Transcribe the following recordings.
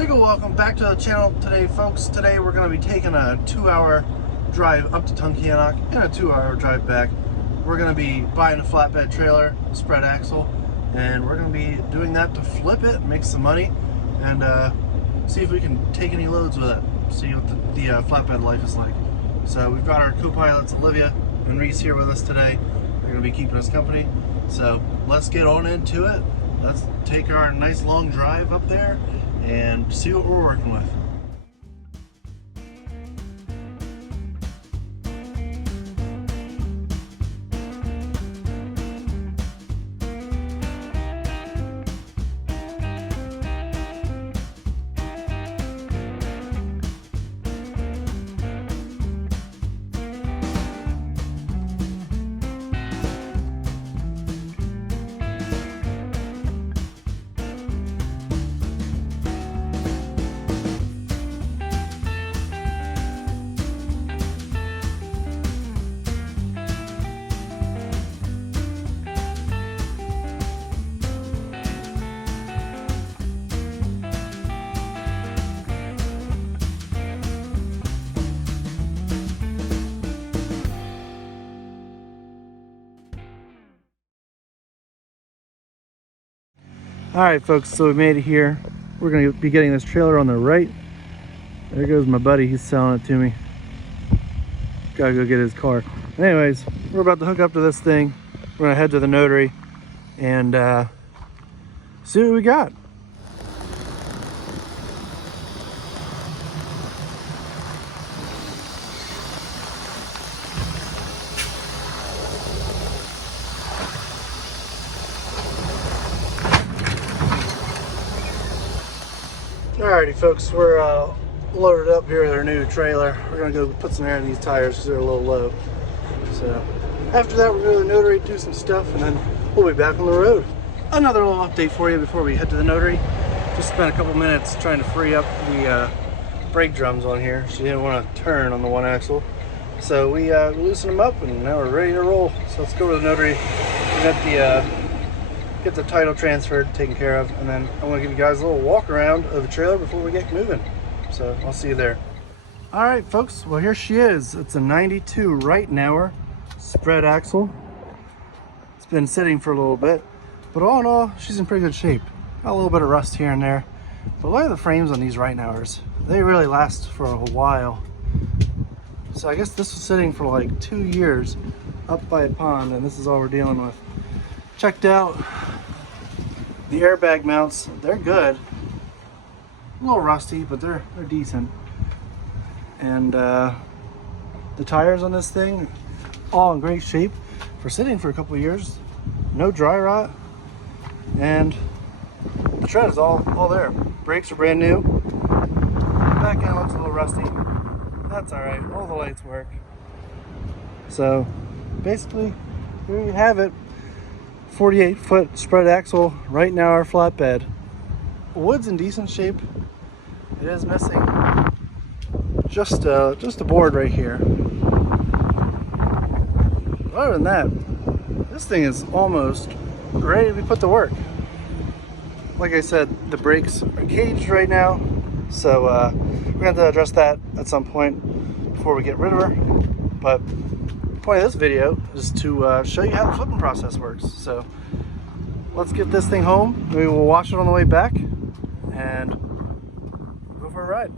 Big ol' welcome back to the channel today, folks. Today we're going to be taking a 2-hour drive up to Tunkianok and a 2-hour drive back. We're going to be buying a flatbed trailer, spread axle, and we're going to be doing that to flip it, make some money, and see if we can take any loads with it. See what the flatbed life is like. So we've got our co-pilots Olivia and Reese here with us today. They're going to be keeping us company. So let's get on into it. Let's take our nice long drive up there and see what we're working with. All right, folks, so we made it here. We're gonna be getting this trailer on the right. There goes my buddy, he's selling it to me. Gotta go get his car. Anyways, we're about to hook up to this thing. We're gonna head to the notary and see what we got. Alrighty, folks, we're loaded up here with our new trailer. We're gonna go put some air in these tires because they're a little low. So after that, we're going to the notary, do some stuff, and then we'll be back on the road. Another little update for you before we head to the notary. Just spent a couple minutes trying to free up the brake drums on here. She didn't want to turn on the one axle, so we loosened them up, and now we're ready to roll. So let's go to the notary. We got get the title transferred, taken care of, and then I want to give you guys a little walk around of the trailer before we get moving. So I'll see you there. All right, folks, well, here she is. It's a 92 right now spread axle. It's been sitting for a little bit, but all in all, she's in pretty good shape. Got a little bit of rust here and there, but look at the frames on these right nowers. They really last for a while. So I guess this was sitting for like 2 years up by a pond, and this is all we're dealing with. Checked out the airbag mounts. They're good. A little rusty, but they're decent. And the tires on this thing, all in great shape for sitting for a couple of years. No dry rot, and the tread is all there. Brakes are brand new. Back end looks a little rusty. That's all right. All the lights work. So basically, here you have it. 48-foot spread axle, right now our flatbed. Wood's in decent shape. It is missing just a board right here. Other than that, this thing is almost ready to be put to work. Like I said, the brakes are caged right now, so we're gonna have to address that at some point before we get rid of her. But the point of this video is to show you how the flipping process works. So let's get this thing home. Maybe we'll wash it on the way back and go for a ride.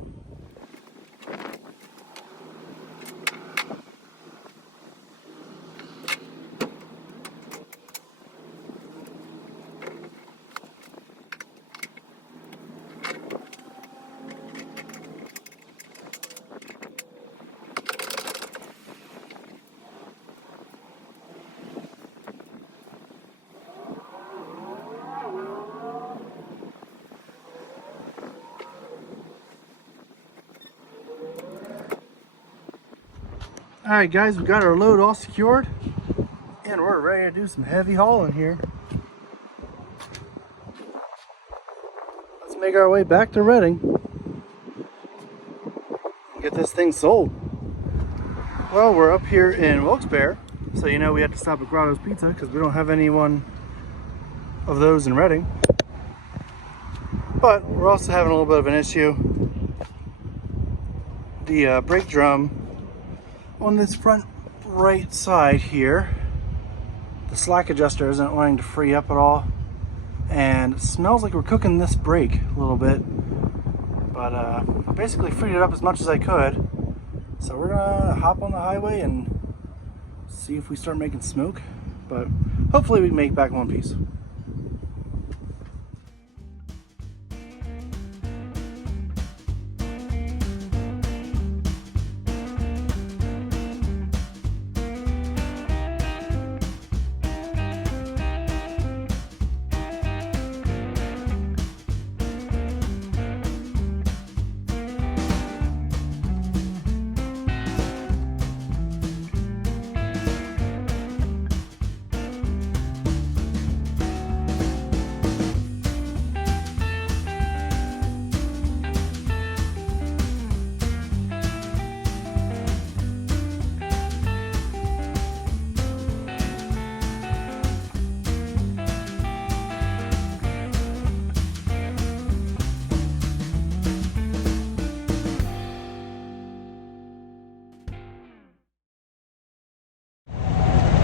All right, guys, we got our load all secured and we're ready to do some heavy hauling here. Let's make our way back to Reading and get this thing sold. Well, we're up here in Wilkes-Barre, so you know we had to stop at Grotto's Pizza because we don't have any one of those in Reading. But we're also having a little bit of an issue. The brake drum on this front right side here, the slack adjuster isn't wanting to free up at all, and it smells like we're cooking this brake a little bit. But I basically freed it up as much as I could, so we're gonna hop on the highway and see if we start making smoke. But hopefully we can make back one piece.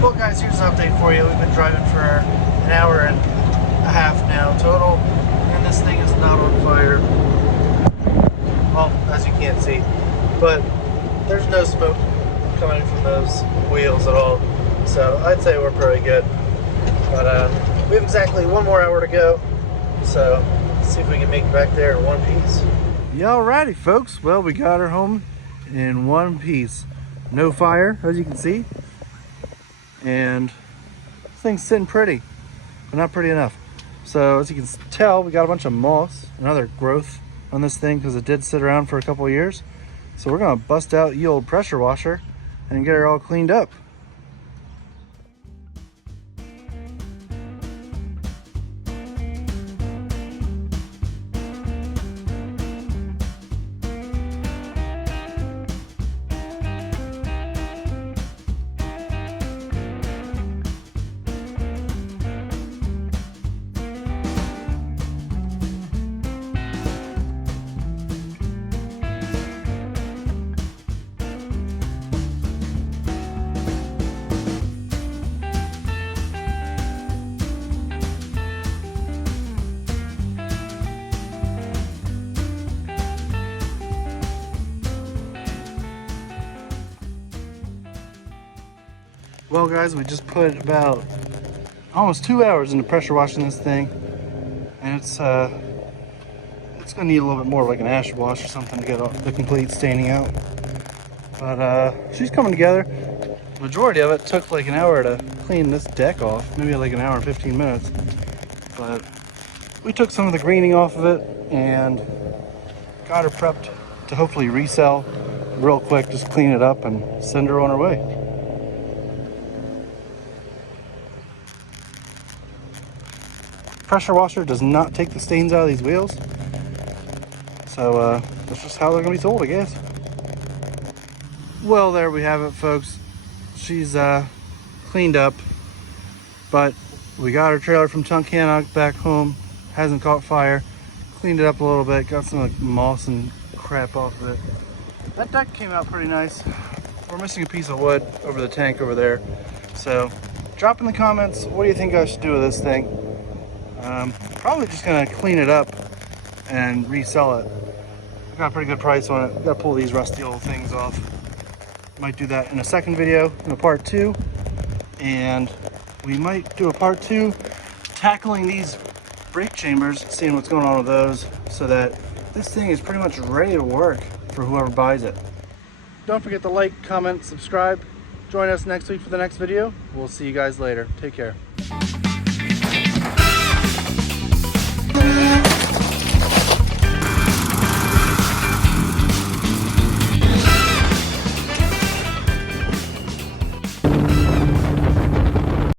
Well guys, here's an update for you. We've been driving for an hour and a half now total, and this thing is not on fire. Well, as you can't see, but there's no smoke coming from those wheels at all. So I'd say we're pretty good. But we have exactly 1 more hour to go. So let's see if we can make it back there in one piece. Yeah, alrighty folks. Well, we got her home in one piece. No fire, as you can see. And this thing's sitting pretty, but not pretty enough. So as you can tell, we got a bunch of moss and other growth on this thing because it did sit around for a couple of years. So we're gonna bust out the old pressure washer and get her all cleaned up. Well guys, we just put about almost 2 hours into pressure washing this thing, and it's gonna need a little bit more, like an acid wash or something, to get all the complete staining out. But she's coming together. The majority of it took like an hour to clean this deck off, maybe like an hour and 15 minutes. But we took some of the greening off of it and got her prepped to hopefully resell real quick. Just clean it up and send her on her way. Pressure washer does not take the stains out of these wheels, so that's just how they're gonna be sold, I guess. Well, there we have it, folks. She's cleaned up, but we got her trailer from Tunkhannock back home. Hasn't caught fire. Cleaned it up a little bit, got some like moss and crap off of it. That deck came out pretty nice. We're missing a piece of wood over the tank over there, so drop in the comments, what do you think I should do with this thing? Probably just gonna clean it up and resell it. Got a pretty good price on it. Gotta pull these rusty old things off. Might do that in a second video, in a part 2. And we might do a part 2 tackling these brake chambers, seeing what's going on with those, so that this thing is pretty much ready to work for whoever buys it. Don't forget to like, comment, subscribe. Join us next week for the next video. We'll see you guys later. Take care.